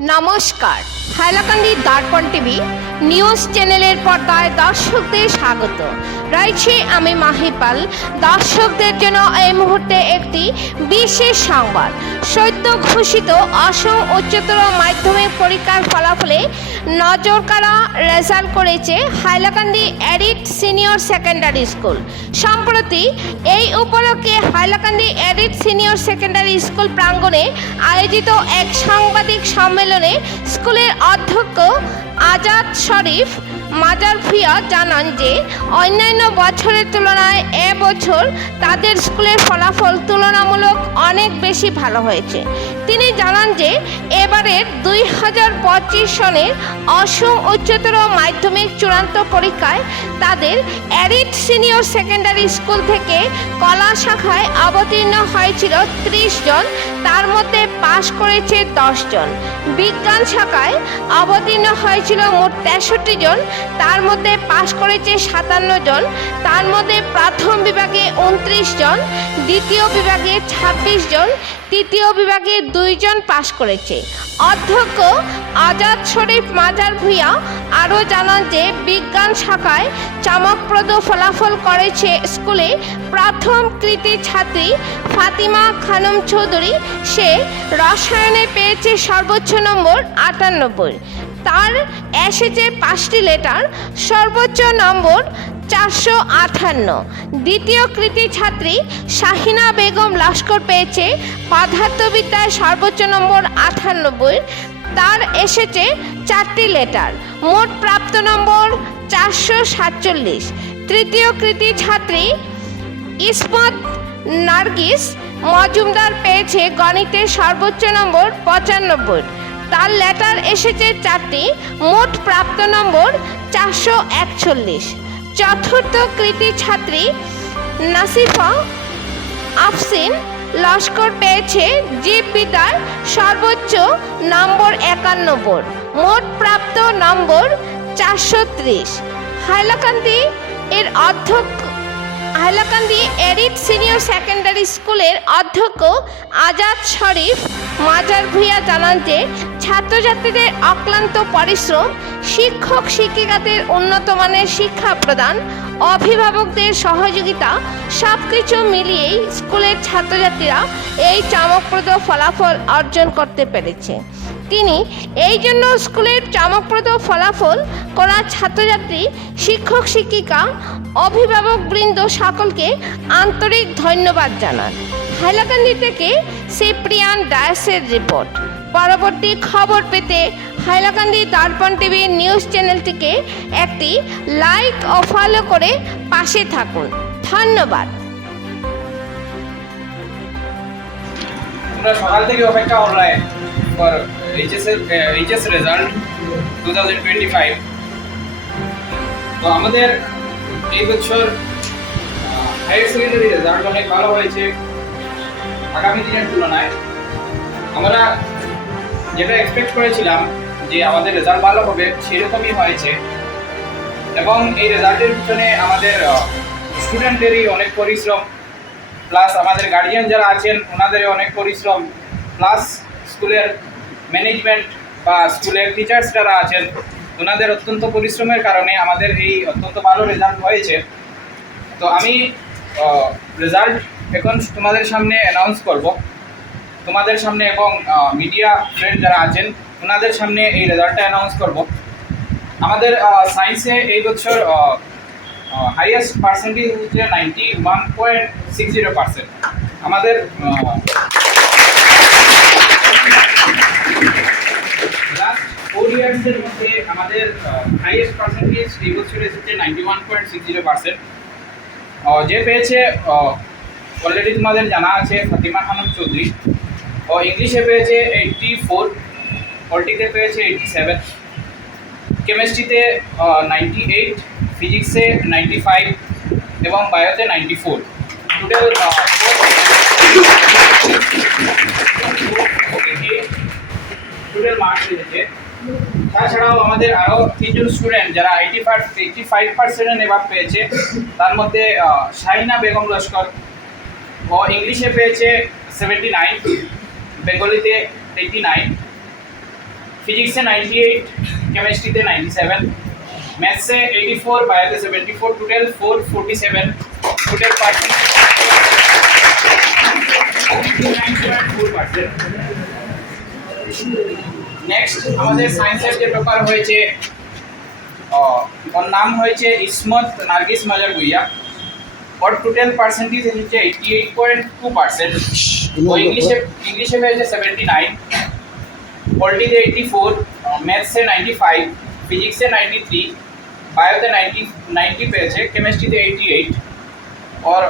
নমস্কার, হাইলাকান্দি দর্পণ TV news চ্যানেলের পর্দায় দর্শকদের স্বাগত। রয়েছে আমি মাহিপাল। দর্শকদের জন্য এই মুহূর্তে একটি বিশেষ সংবাদ। সদ্য ঘোষিত অসম উচ্চতর মাধ্যমিক পরীক্ষার ফলাফলে নজরকাড়া রেজাল্ট করেছে Hailakandi edit senior secondary school. সম্প্রতি এই উপলক্ষে Hailakandi edit senior secondary school প্রাঙ্গণে আয়োজিত এক সাংবাদিক সম্মেলনে স্কুলের অধ্যক্ষ আজাদ শরীফ মাজার ভূঁইয়া জানান যে অন্যান্য বছরের তুলনায় এবছর তাদের স্কুলের ফলাফল তুলনামূলক অনেক বেশি ভালো হয়েছে। তিনি জানান যে এবারের 2025 সনের অসম উচ্চতর মাধ্যমিক চূড়ান্ত পরীক্ষায় তাদের এডিট সিনিয়র সেকেন্ডারি স্কুল থেকে কলা শাখায় অবতীর্ণ হয়েছিল 30 জন, তার মধ্যে পাশ করেছে 10 জন। বিজ্ঞান শাখায় অবতীর্ণ হয়েছিল মোট 63 জন, তার মধ্যে পাশ করেছে 57 জন। তার মধ্যে প্রথম বিভাগে 29 জন, দ্বিতীয় বিভাগে 26 জন, তৃতীয় বিভাগে 2 জন পাশ করেছে। অধ্যক্ষ আজাদ শরীফ মাজার ভূঁইয়া আরও জানান যে বিজ্ঞান শাখায় চমকপ্রদ ফলাফল করেছে স্কুলে প্রথম কৃতি ছাত্রী ফাতিমা খানম চৌধুরী। সে রসায়নে পেয়েছে সর্বোচ্চ নম্বর 98। তার এসেছে 5টি লেটার, সর্বোচ্চ নম্বর 458। দ্বিতীয় কৃতি ছাত্রী শাহিনা বেগম লস্কর পেয়েছে পদার্থবিদ্যায় সর্বোচ্চ নম্বর 98। তার এসেছে 4টি লেটার, মোট প্রাপ্ত নম্বর 447। তৃতীয় কৃতি ছাত্রী ইসমত নার্গিস মজুমদার পেয়েছে গণিতে সর্বোচ্চ নম্বর 95। তার লেটার এসেছে 4টি, মোট প্রাপ্ত নম্বর 441। চতুর্থ কৃতি ছাত্রী নাসিফা আফসিন লস্কর পেয়েছে জীববিদ্যায় সর্বোচ্চ নম্বর 91, মোট প্রাপ্ত নম্বর 430। হাইলাকান্দি এডিট সিনিয়র সেকেন্ডারি স্কুলের অধ্যক্ষ আজাদ শরীফ মাজার ভূঁইয়া জানান যে ছাত্রছাত্রীদের অক্লান্ত পরিশ্রম, শিক্ষক শিক্ষিকাদের উন্নত মানের শিক্ষা প্রদান, অভিভাবকদের সহযোগিতা সব কিছু মিলিয়েই স্কুলের ছাত্রছাত্রীরা এই চমকপ্রদ ফলাফল অর্জন করতে পেরেছে। তিনি এই জন্য স্কুলের চমকপ্রদ ফলাফল করা ছাত্রছাত্রী, শিক্ষক শিক্ষিকা, অভিভাবকবৃন্দ সকলকে আন্তরিক ধন্যবাদ জানান। হাইলাকান্দি থেকে সিপ্রিয়ান ডায়াসের রিপোর্ট। পরবর্তী খবর পেতে হাইলাকান্দি দর্পণ টিভি নিউজ চ্যানেলটিকে একটি লাইক ও ফলো করে পাশে থাকুন। ধন্যবাদ। আমরা সকাল থেকে অপেক্ষা অনলাইন ফর এইচএস রেজাল্ট 2025। তো আমাদের এই বছর হায়ার সেকেন্ডারি রেজাল্ট অনেক ভালো হয়েছে আগামী দিনের তুলনায়। আমরা যেটা এক্সপেক্ট করেছিলাম যে আমাদের রেজাল্ট ভালো হবে, সেরকমই হয়েছে। এবং এই রেজাল্টের পিছনে আমাদের স্টুডেন্টদেরই অনেক পরিশ্রম, প্লাস আমাদের গার্জিয়ান যারা আছেন ওনাদেরও অনেক পরিশ্রম, প্লাস স্কুলের ম্যানেজমেন্ট বা স্কুলের টিচার্স যারা আছেন ওনাদের অত্যন্ত পরিশ্রমের কারণে আমাদের এই অত্যন্ত ভালো রেজাল্ট হয়েছে। তো আমি রেজাল্ট এখন তোমাদের সামনে অ্যানাউন্স করব, তোমাদের সামনে এবং মিডিয়া ফ্রেন্ড যারা আছেন ওনাদের সামনে এই রেজাল্টটা অ্যানাউন্স করব। আমাদের সায়েন্সে এই বছর হাইয়েস্ট পার্সেন্টেজ হচ্ছে 91.60%। আমাদের লাস্ট 4 ইয়ার্সের মধ্যে আমাদের হাইয়েস্ট পার্সেন্টেজ এই বছর এসেছে 91.60%। যে পেয়েছে অলরেডি তোমাদের জানা আছে ফাতিমা খানম চৌধুরী। ও ইংলিশে পেয়েছে 84, পলিটিক্সে পেয়েছে 87, কেমিস্ট্রিতে 98, ফিজিক্সে 95 এবং বায়োতে 94। টোটাল মার্কস এসেছে। তাছাড়াও আমাদের আরও 3 জন স্টুডেন্ট যারা 85% এবার পেয়েছে, তার মধ্যে শাহিনা বেগম লস্কর, ও ইংলিশে পেয়েছে 79, বেঙ্গলিতে 89, फिजिक्स से 98, केमिस्ट्री से 97, मैथ्स से 84, बायो से 74, टोटल 447 टोटल परसेंट। नेक्स्ट আমাদের সায়েন্সের যে পেপার হয়েছে ওর নাম হয়েছে ইসমত নার্গিস মাজার ভুইয়া, ওর টোটাল পার্সেন্টেজ হচ্ছে 88.2%, ও ইংলিশে হয়েছে 79, পলিটিতে 84, ম্যাথসে 95, ফিজিক্সে 93, বায়োতে 90 পেয়েছে, কেমিস্ট্রিতে 88, और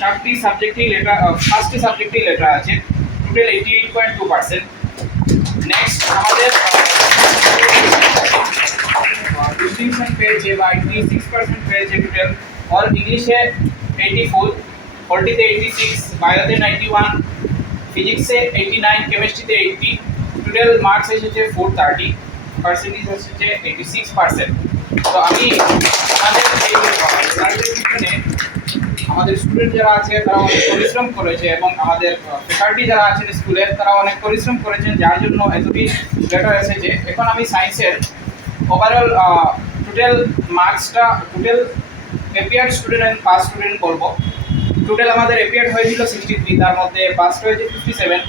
চারটি সাবজেক্টই লেটার, পাঁচটি সাবজেক্টই লেটার আছে, টোটাল 88.2%। नेक्स्ट আমাদের ডিস্টিংশন পেয়েছে বা 86% পেয়েছে টোটাল, और इंग्लिशে 84, পলিটিতে 86, বায়োতে 91, ফিজিক্সে 89, কেমিস্ট্রিতে 80, টোটাল মার্কস এসেছে 430, পার্সেন্টেজ এসেছে 86%। তো আমি আমাদের এই রেজাল্টের পিছনে আমাদের স্টুডেন্ট যারা আছে তারা অনেক পরিশ্রম করেছে এবং আমাদের ফ্যাকাল্টি যারা আছেন স্কুলের তারা অনেক পরিশ্রম করেছেন, যার জন্য এতটি লেটার এসেছে। এখন আমি সায়েন্সের ওভারঅল টোটাল মার্কসটা, total appeared student and pass student বলবো। টোটাল আমাদের এপিয়ার্ড হয়েছিল 63, তার মধ্যে পাস হয়েছে 57,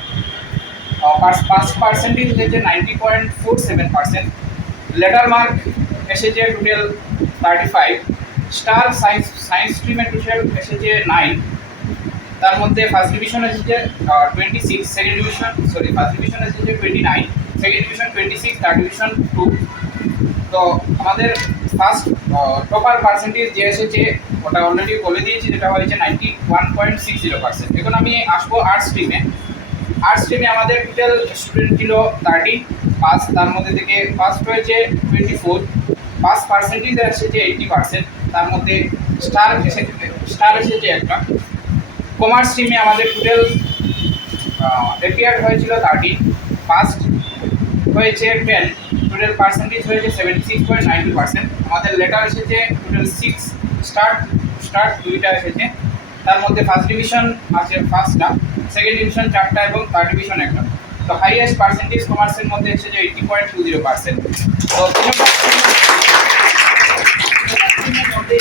পাস পার্সেন্টেজ হয়েছে 90.47%, লেটার মার্ক এসেছে টোটাল 35, স্টার সায়েন্স স্ট্রিমে টোটাল এসেছে 9, তার মধ্যে ফার্স্ট ডিভিশন এসেছে 26, সেকেন্ড ডিভিশন ফার্স্ট ডিভিশন এসেছে 29, সেকেন্ড ডিভিশন 26, থার্ড ডিভিশন 2। তো আমাদের ফার্স্ট টপার পার্সেন্টেজ যে এসেছে ওটা অলরেডি বলে দিয়েছি, যেটা হয়েছে 91.60%। এখন আমি আসবো আর্টস স্ট্রিমে। আর্টস স্ট্রিমে আমাদের টোটাল স্টুডেন্ট ছিল 30 পাস, তার মধ্যে থেকে ফার্স্ট হয়েছে 24, পাস পার্সেন্টেজ এসেছে 80%, তার মধ্যে স্টার এসেছে একটা। কমার্স স্ট্রিমে আমাদের টোটাল এপিয়ার্ড হয়েছিল 30, ফার্স্ট হয়েছে 10, টোটাল পার্সেন্টেজ হয়েছে 76.90%। আমাদের লেটার এসেছে টোটাল 6, স্টার্ট 2টা এসেছে, তার মধ্যে ফার্স্ট ডিভিশন আছে 5টা, সেকেন্ড ডিভিশন 4টা এবং থার্ড ডিভিশন 1টা। তো হাইয়েস্ট পার্সেন্টেজ কমার্সের মধ্যে এসেছে 80.20%। তো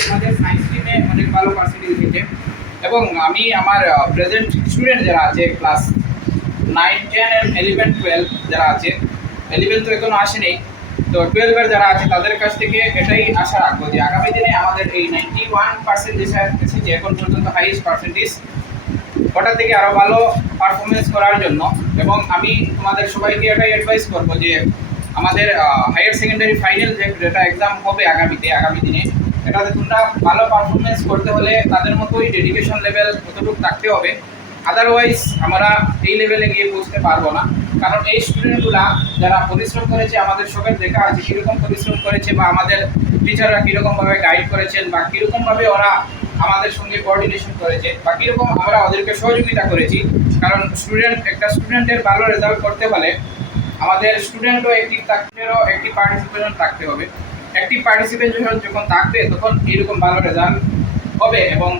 আমাদের সায়েন্স স্ট্রিমে অনেক ভালো পার্সেন্টেজ এসেছে এবং আমি আমার প্রেজেন্ট স্টুডেন্ট যারা আছে ক্লাস 9, 10 and 11, 12 যারা আছে, 11 তো এখনো আসেনি, তো 12 যারা আছে তাদের কাছ থেকে এটাই আশা রাখবো যে আগামী দিনে আমাদের এই 91% এসেছে এখন পর্যন্ত হাইয়েস্ট পার্সেন্টেজ, ওটা থেকে আরও ভালো পারফরমেন্স করার জন্য। এবং আমি তোমাদের সবাইকে এটাই অ্যাডভাইস করবো যে আমাদের হায়ার সেকেন্ডারি ফাইনাল যেটা এক্সাম হবে আগামী দিনে, এটাতে তোমরা ভালো পারফরমেন্স করতে হলে তাদের মতোই ডেডিকেশন লেভেল কতটুকু থাকতে হবে, আদারওয়াইজ আমরা এই লেভেলে গিয়ে পৌঁছতে পারবো না। কারণ এই স্টুডেন্টগুলা যারা পরিশ্রম করেছে আমাদের সবার দেখা আছে কীরকম পরিশ্রম করেছে, বা আমাদের টিচাররা কীরকমভাবে গাইড করেছেন, বা কীরকমভাবে ওরা আমাদের সঙ্গে কোঅর্ডিনেশন করেছে, বা কীরকম আমরা ওদেরকে সহযোগিতা করেছি। কারণ একটা স্টুডেন্টের ভালো রেজাল্ট করতে হলে আমাদের স্টুডেন্টও অ্যাক্টিভ পার্টিসিপেশন থাকতে হবে। অ্যাক্টিভ পার্টিসিপেশন যখন থাকবে তখন এইরকম ভালো রেজাল্ট হবে। এবং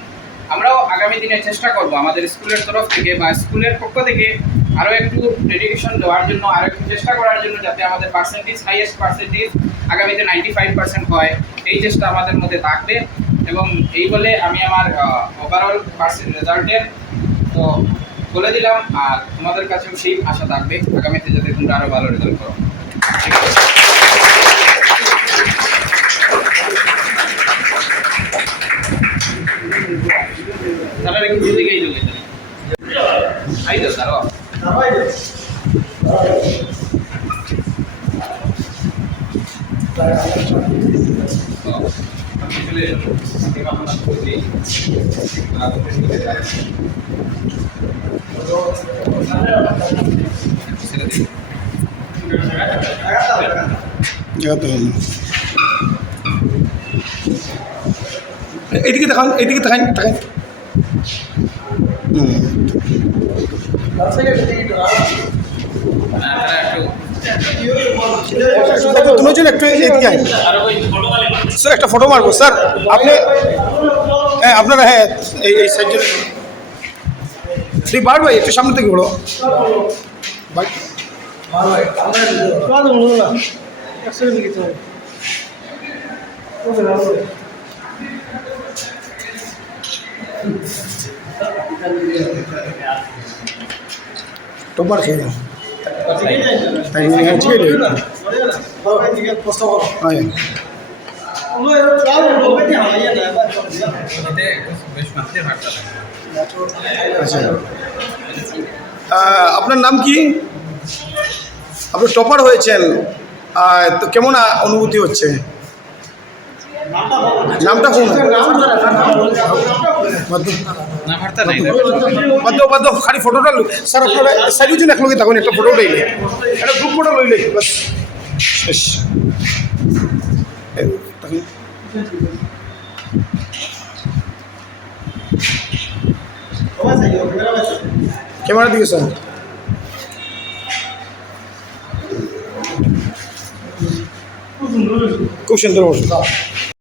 আমরাও আগামী দিনে চেষ্টা করব আমাদের স্কুলের তরফ থেকে বা স্কুলের পক্ষ থেকে আরও একটু ডেডিকেশন দেওয়ার জন্য, আরও একটু চেষ্টা করার জন্য, যাতে আমাদের হাইয়েস্ট পার্সেন্টেজ আগামীতে 95% হয়, এই চেষ্টা আমাদের মধ্যে থাকবে। এবং এই বলে আমি আমার ওভারঅল রেজাল্টের তো বলে দিলাম, আর তোমাদের কাছেও সেই আশা থাকবে আগামীতে যাতে তোমরা আরও ভালো রেজাল্ট করো। তারা একটু দিকেই ঢুকে আই তো তারা এদিকে দেখান, এদিকে দেখান দেখান। দুজন একটু এদিকে আইন স্যার, একটা ফটো মারবো স্যার। আপনি হ্যাঁ আপনারা হ্যাঁ এই সাইড তুই বার ভাই একটু সামনে থেকে বলো ভাই। টপার খেয়ে যাও তাই ঠিক আছে এতে বেশ মাত্রায় ভাবটা লাগে। আচ্ছা আপনার নাম কি? আপনি টপার হয়েছেন, তো কেমন অনুভূতি হচ্ছে? নামটা কোন? না ভাবটা নাই বাদ খালি ফটোটা স্যার আপনারা চারিজন একলগে থাকুন, একটা ফটো লইলে একটা গ্রুপ ফটো লইলে বাস শেষ। ক্যামেরা দিকে স্যার, খুব সুন্দর বসে।